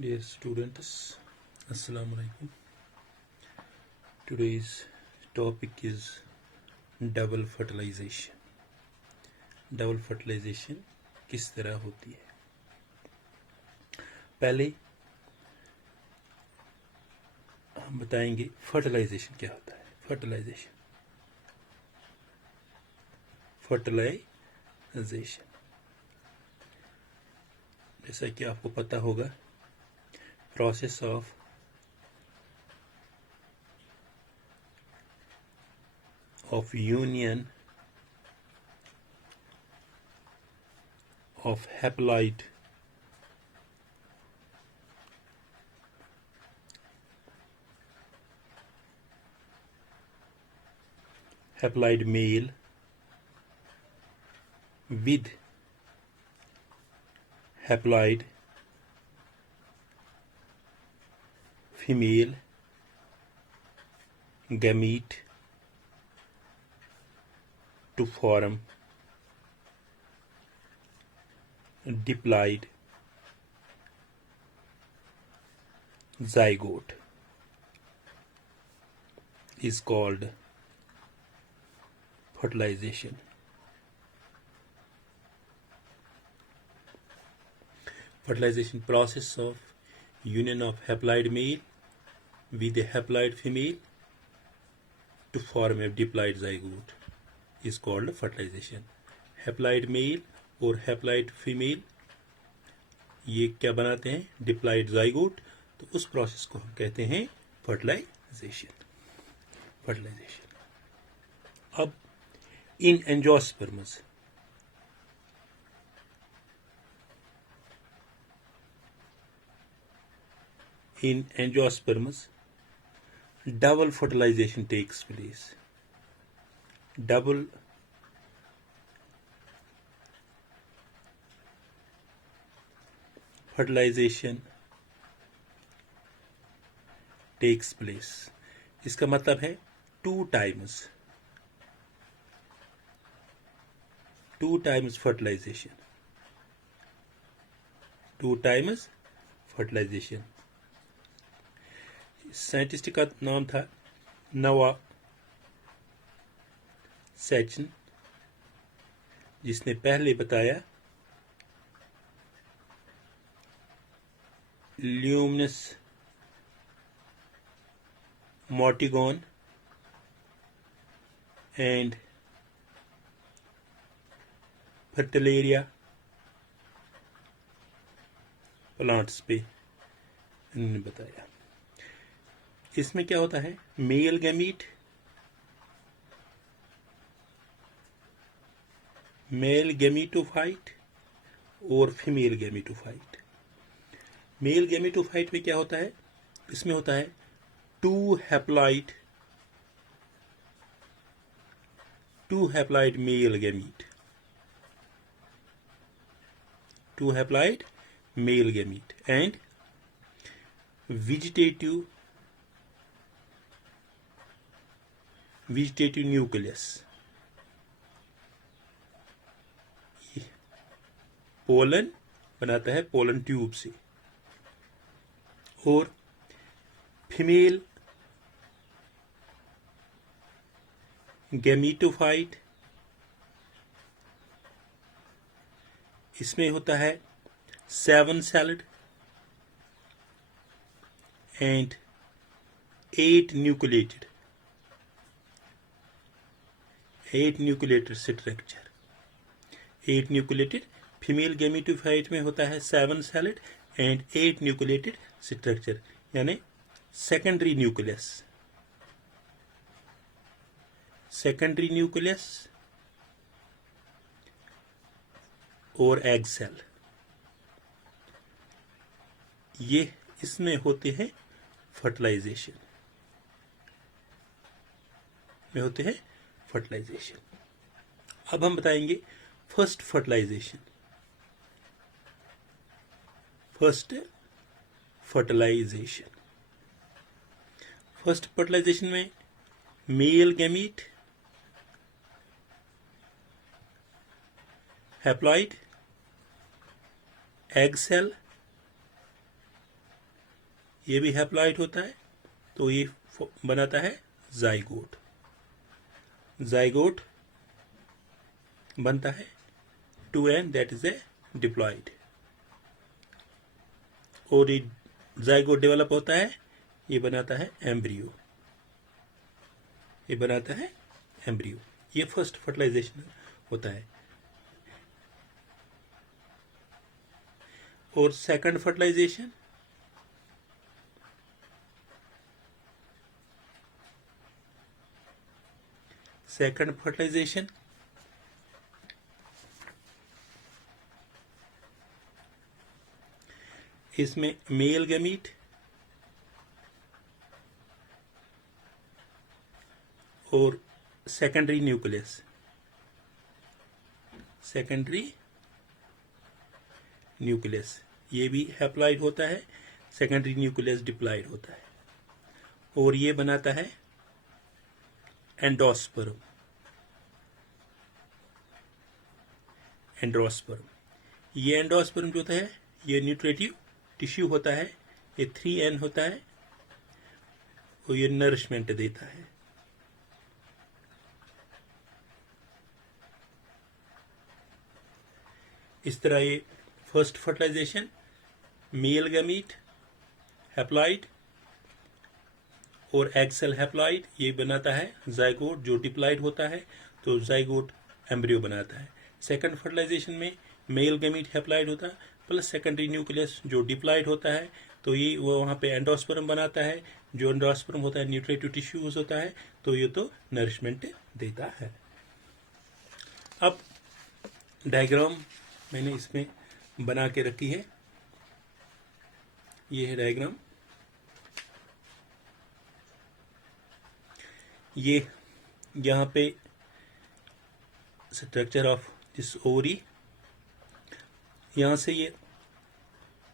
Dear students, Assalamu alaikum. Today's topic is double fertilization. Double fertilization किस तरह होती है? पहले हम बताएंगे फर्टिलाइजेशन क्या होता है. फर्टिलाइजेशन जैसा कि आपको पता होगा, process of union of haploid male with haploid female gamete to form diploid zygote is called fertilization. Fertilization process of union of haploid male with a haploid female to form a diploid zygote is called fertilization. Haploid male और haploid female ये क्या बनाते हैं? Diploid zygote. तो उस process को हम कहते हैं फर्टिलाइजेशन. अब in angiosperms double fertilization takes place. Double fertilization takes place. इसका मतलब है two times fertilization. साइंटिस्ट का नाम था नोआ सैचन, जिसने पहले बताया ल्यूमिनस मोर्टिगोन एंड फर्टिलेरिया प्लांट्स पे इन्होंने बताया. इसमें क्या होता है? मेल गैमीटोफाइट और फीमेल गैमीटोफाइट. मेल गैमीटोफाइट में क्या होता है? इसमें होता है two haploid male gamete and vegetative nucleus. Pollen बनाता है पोलन ट्यूब से. और फीमेल गैमीटोफाइट, इसमें होता है 7 celled and 8 nucleated structure. 8 nucleated. Female gametophyte में होता है 7 सेल्ड एंड 8 न्यूक्लिएटेड स्ट्रक्चर, यानी सेकेंडरी न्यूक्लियस और एग सेल. ये इसमें होते हैं फर्टिलाइजेशन. अब हम बताएंगे फर्स्ट फर्टिलाइजेशन में male gamete, haploid, egg cell ये भी हैप्लॉइड होता है, तो ये बनाता है जाइगोट। जाइगोट बनता है 2n, that is a diploid. और ये जाइगोट डेवलप होता है, ये बनाता है एम्ब्रियो। ये बनाता है एम्ब्रियो। ये फर्स्ट फर्टिलाइजेशन होता है। और सेकंड फर्टिलाइजेशन, इसमें मेल गैमीट और सेकेंडरी न्यूक्लियस ये भी हैप्लॉइड होता है, सेकेंडरी न्यूक्लियस डिप्लॉइड होता है। और ये बनाता है एंडोस्पर्म। ये एंडोस्पर्म जो होता है, ये न्यूट्रेटिव टिश्यू होता है, ये 3n होता है, और ये नरिशमेंट देता है। इस तरह ये first fertilisation, male gamete haploid और एग सेल हैप्लॉइड, ये बनाता है जाइगोट जो डिप्लॉइड होता है, तो जाइगोट एम्ब्रियो बनाता है। सेकंड फर्टिलाइजेशन में मेल गैमीट हैप्लॉइड होता है प्लस सेकेंडरी न्यूक्लियस जो डिप्लॉइड होता है, तो ये वो वहाँ पे एंडोस्पर्म बनाता है। जो एंडोस्पर्म होता है न्यूट्रेटिव टिश्यूज होता है, तो ये तो नरिशमेंट देता है। अब डायग्राम मैंने इसमें बना के रखी है, ये है डायग्राम। ये यहाँ पे स्ट्रक्चर ऑफ दिस ओवरी, यहाँ से ये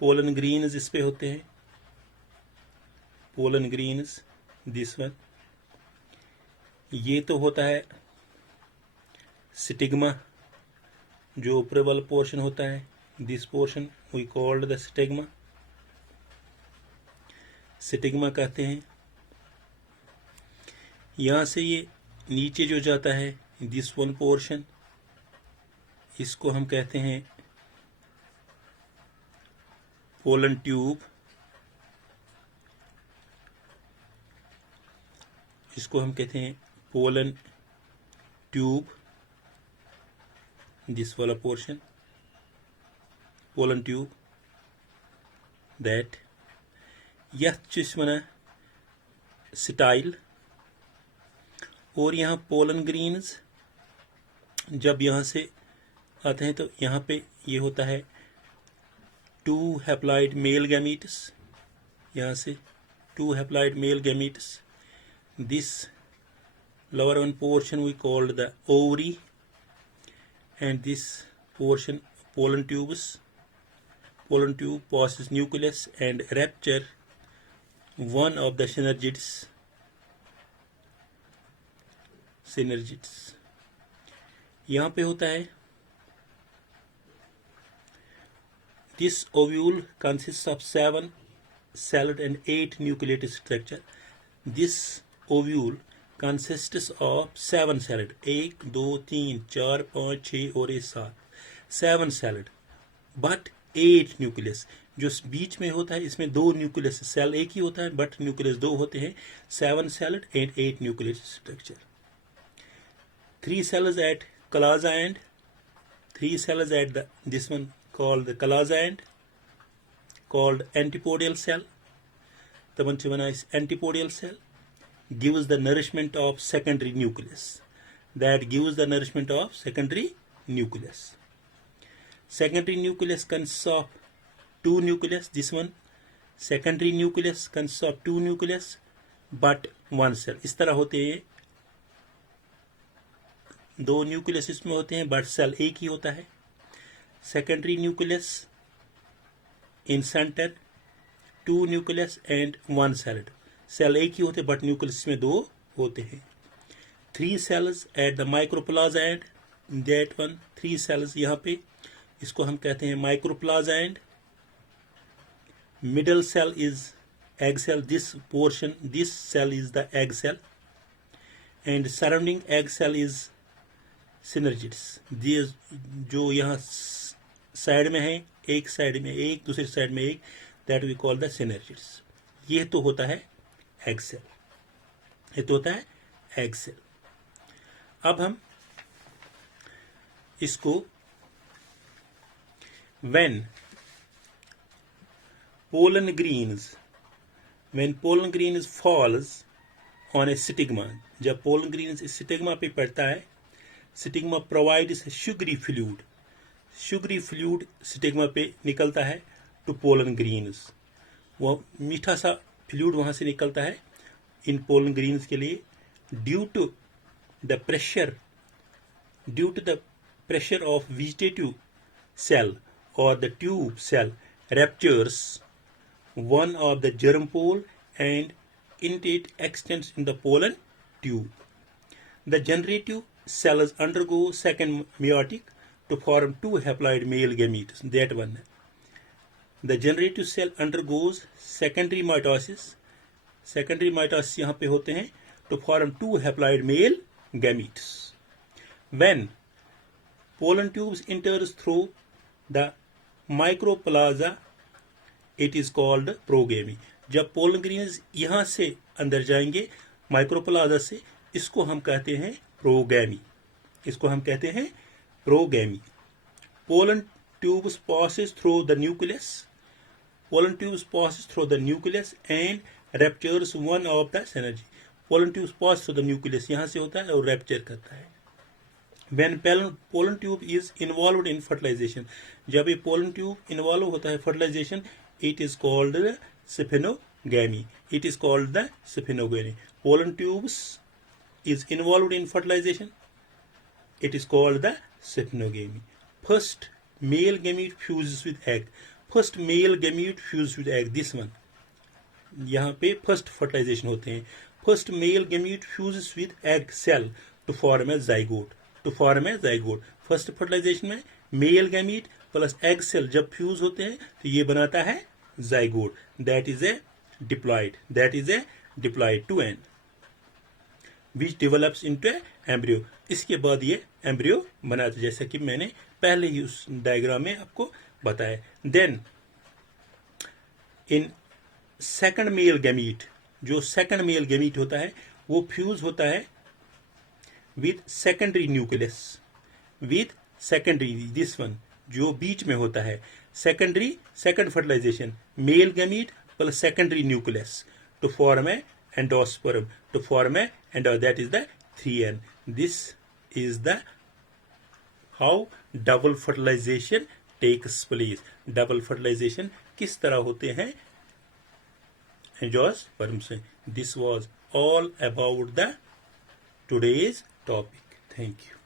पोलन ग्रीन्स इस पे होते हैं, पोलन ग्रीन्स दिस वन। ये तो होता है स्टिग्मा, जो ऊपर वाला पोर्शन होता है, this portion we called the stigma कहते हैं। यहाँ से ये नीचे जो जाता है, दिस वन पोर्शन, इसको हम कहते हैं पोलन ट्यूब। इसको हम कहते हैं पोलन ट्यूब, दिस वाला पोर्शन पोलन ट्यूब दैट। यह चीज बना स्टाइल। और यहाँ पोलन ग्रीन्स जब यहाँ से आते हैं, तो यहाँ पे ये होता है 2 हैप्लॉइड मेल गैमीट्स, यहाँ से 2 haploid male gametes. This lower one portion we called the ovary, and this portion pollen tubes. Pollen tube passes nucleus and rupture one of the synergids. यहाँ पे होता है, this ovule consists of 7 celled and 8 nucleated structure. This ovule consists of 7 celled, 1 2 3 4 5 6 और 7 celled, but 8 nucleus। जो बीच में होता है इसमें 2 न्यूक्लियस, सेल एक ही होता है बट न्यूक्लियस 2 होते हैं। 7 celled and 8 nucleated structure। 3 cells at claza end, 3 cells at this one called the claza end, called antipodial cell. The one is antipodial cell, gives the nourishment of secondary nucleus. That gives the nourishment of secondary nucleus. Secondary nucleus consists of 2 nucleus. This one secondary nucleus consists of 2 nucleus but 1 cell. इस तरह होते हैं, 2 nucleus इसमें होते हैं but cell एक ही होता है। Secondary nucleus in centre, 2 nucleus and 1 cell. Cell एक ही होते बट न्यूक्लियस में 2 होते हैं। 3 cells at the micropylar end, that one 3 cells यहाँ पे, इसको हम कहते हैं micropylar end. Middle cell is egg cell. This portion, this cell is the egg cell, and surrounding egg cell is synergids. These जो यहाँ साइड में है, एक साइड में एक, दूसरी साइड में एक, that we call the synergids. ये तो होता है egg cell, ये तो होता है egg cell. अब हम इसको when pollen grains falls on a stigma, जब pollen grains इस stigma पे पड़ता है, stigma provides sugary fluid stigma पे निकलता है to pollen grains. वो मीठा सा फ्लूइड वहां से निकलता है इन pollen grains के लिए. due to the pressure of vegetative cell or the tube cell ruptures one of the germ pole and it extends in the pollen tube. The generative cells undergo second meiotic to form two haploid male gametes. That one. The generative cell undergoes secondary mitosis. Secondary mitosis यहाँ पे होते हैं to form two haploid male gametes. When pollen tubes enters through the microplaza, it is called progamy. जब pollen grains यहाँ से अंदर जाएंगे माइक्रोप्लाजा से, इसको हम कहते हैं प्रोगैमी. इसको हम कहते हैं प्रोगैमी. Pollen tubes passes through the nucleus. Pollen tubes passes through the nucleus and ruptures one of the synergy. Pollen tubes pass through the nucleus, यहाँ से होता है और rupture करता है. When pollen tube is involved in fertilization, जब ये pollen tube involve होता है fertilization, it is called the sphenogamy. It is called the sphenogamy. Pollen tubes is involved in fertilization, it is called the sphenogamy. First male gamete fuses with egg. First male gamete fuses with egg. This one. यहाँ पे first fertilization होते हैं. First male gamete fuses with egg cell to form a zygote. To form a zygote. First fertilization में male gamete plus egg cell जब fuse होते हैं तो ये बनाता है zygote. That is a diploid. That is a diploid 2n, which develops into a embryo. इसके बाद ये embryo बनाता है, जैसा कि मैंने पहले ही उस डायग्राम में आपको बताया. Then in second male gamete, जो second male gamete होता है वो fuse होता है with secondary nucleus. With secondary, this one जो बीच में होता है, secondary, second fertilization, male gamete plus secondary nucleus to form a endosperm, to form a that is the 3n. This is the how double fertilization takes place. Double fertilization किस तरह होते हैं angiosperm से. This was all about the today's topic. Thank you.